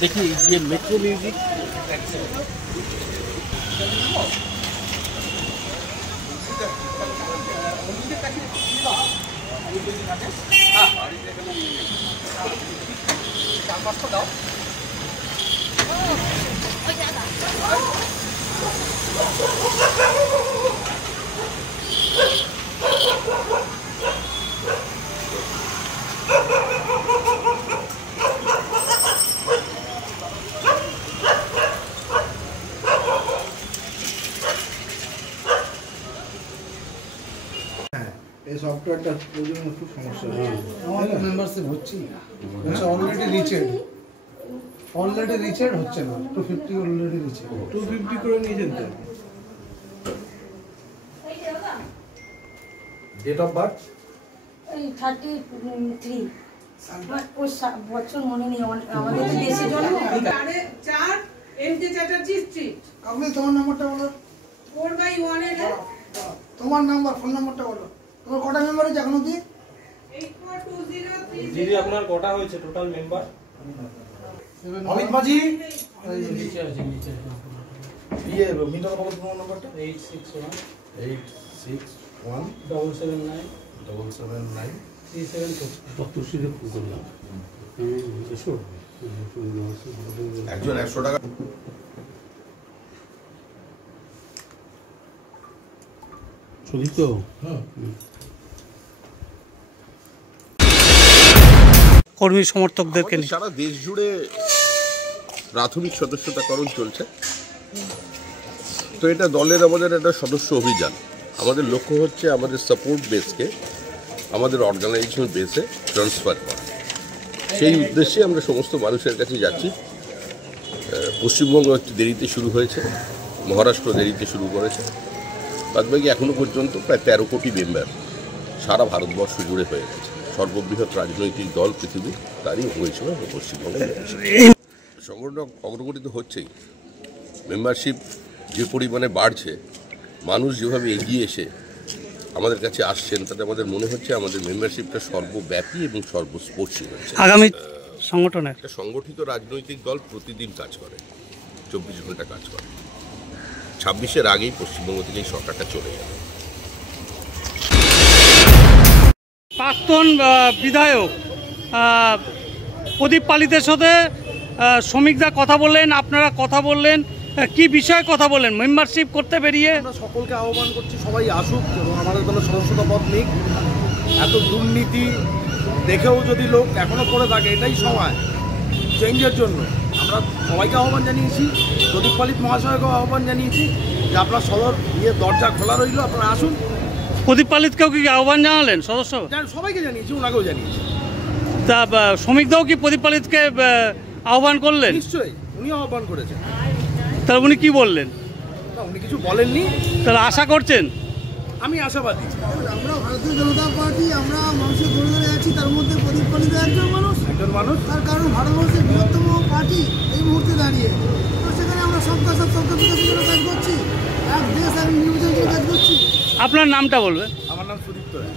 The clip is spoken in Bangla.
देखिए ये मेट्रो म्यूजिक এই সফটওয়্যারটা প্রয়োজন খুব সমস্যা হয়। আমাদের মেম্বারশিপ হচ্ছে না, অলরেডি রিচেড হচ্ছে না। 250 অলরেডি রিচেড, 250 করে নিয়েছেন তো। ডেট অফ বার্থ 33 বছর মনে নেই আমাদের দেশে জন্ম। 4 এমজে চ্যাটার্জি স্ট্রিট। আপনি তোমার নাম্বারটা বলো। 4/1 এর তোমার নাম্বার, ফোন নাম্বারটা বলো। তোমার কটা মেম্বার আছে এখন অবধি? 842030। দিদি আপনার কটা হয়েছে টোটাল মেম্বার? অমিত মাঝি নিচে আছে ইয়ে মিটার বাবু তোমার নাম্বারটা 861 779 779 তত্ত্বশীলে ফোন করলাম এসো একজন 100 টাকা শুধু তো কর্মী সমর্থকদেরকে নিয়ে সারা দেশ জুড়ে প্রাথমিক সদস্যতাকরণ চলছে। তো এটা দলের আমাদের একটা সদস্য অভিযান। আমাদের লক্ষ্য হচ্ছে আমাদের সাপোর্ট বেসকে আমাদের অর্গানাইজেশন বেসে ট্রান্সফার করা। সেই উদ্দেশ্যে আমরা সমস্ত মানুষের কাছে যাচ্ছি। পশ্চিমবঙ্গ একটু দেরিতে শুরু হয়েছে, মহারাষ্ট্র দেরিতে শুরু করেছে। বাদবাকি এখনও পর্যন্ত প্রায় 13 কোটি মেম্বার সারা ভারতবর্ষ জুড়ে হয়ে গেছে। সর্ববৃহৎ রাজনৈতিক দল পৃথিবীর, তারই হয়েছিল পশ্চিমবঙ্গে। সংগঠন অগ্রগতি তো হচ্ছেই, মেম্বারশিপ যে পরিমাণে বাড়ছে, মানুষ যেভাবে এগিয়ে এসে আমাদের কাছে আসছেন, তাতে আমাদের মনে হচ্ছে আমাদের মেম্বারশিপটা সর্বব্যাপী এবং সর্বস্পর্শী হচ্ছে। আগামী সংগঠনের একটা সংগঠিত রাজনৈতিক দল প্রতিদিন কাজ করে, 24 ঘন্টা কাজ করে। 26-এর আগেই পশ্চিমবঙ্গ থেকে এই সরকারটা চলে যাবে। প্রাক্তন বিধায়ক প্রদীপ পালিতের সাথে শ্রমিকরা কথা বললেন, আপনারা কথা বললেন, কি বিষয়ে কথা বললেন? মেম্বারশিপ করতে বেরিয়ে আমরা সকলকে আহ্বান করছি সবাই আসুক এবং আমাদের দলের সদস্যতা পদ নিক। এত দুর্নীতি দেখেও যদি লোক এখনও করে থাকে, এটাই সময় চেঞ্জের জন্য। আমরা সবাইকে আহ্বান জানিয়েছি, প্রদীপ পালিত মহাশয়কেও আহ্বান জানিয়েছি যে আপনার সদর দরজা খোলা রইল, আপনারা আসুন। প্রদীপ পালিতকেও কি আহ্বান জানালেন সদস্য? সবাইকে জানিয়েছি, ওনাকেও জানিয়েছি। তা শ্রমিকরাও কি প্রদীপ পালিতকে আহ্বান করলেন? নিশ্চয়ই, উনিও আহ্বান করেছেন। তাহলে উনি কি বললেন? উনি কিছু বলেননি। তাহলে আশা করছেন? আমি আশাবাদী। আমরা ভারতীয় জনতা পার্টি, আমরা মানুষের ধরে ধরে আছি, তার মধ্যে প্রদীপ পালিত একজন মানুষ। তার কারণ ভারতবর্ষের বৃহত্তম পার্টি এই মুহূর্তে দাঁড়িয়ে, তো সেখানে আমরা সবকা সব সবকা বিকাশের কাজ করছি, এক দেশ এক নির্বাচনের কাজ করছি। আপনার নামটা বলবেন? আমার নাম সুদীপ্ত রায়।